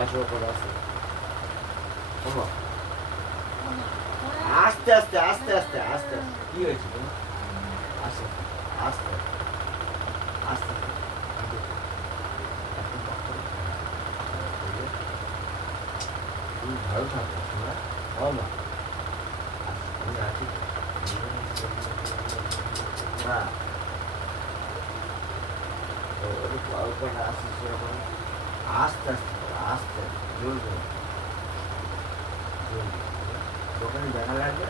পাশে করে আছে বাবা আস্তে আস্তে আস্তে আস্তে আস্তে কি হয়েছে তোমার আস্তে আস্তে আস্তে তুমি ভালো থাকো শোনা বাবা আমি আছি না ওখানে আসছে সেরকম আস্তে আস্তে আস্তে জোর জোর দোকানে দেখা লাগবে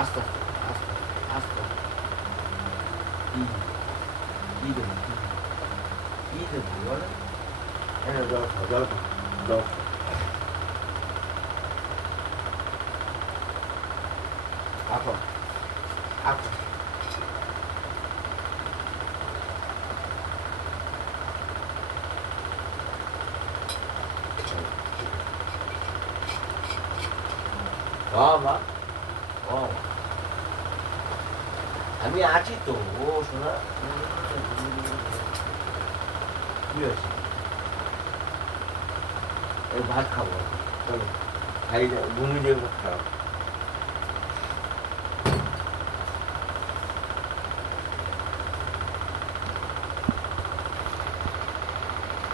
আস্তে আস্তে আস্তে আস্তে কি দেবো কি দেবো বলে হ্যাঁ জল খাও জল খাও জল খাও আঁকো আঁকো বাবা বাবা আমি আছি তো ও শোনা কি হয়েছে এই ভাত খাবো চলো খাই ঘুমিয়ে যাবো খারাপ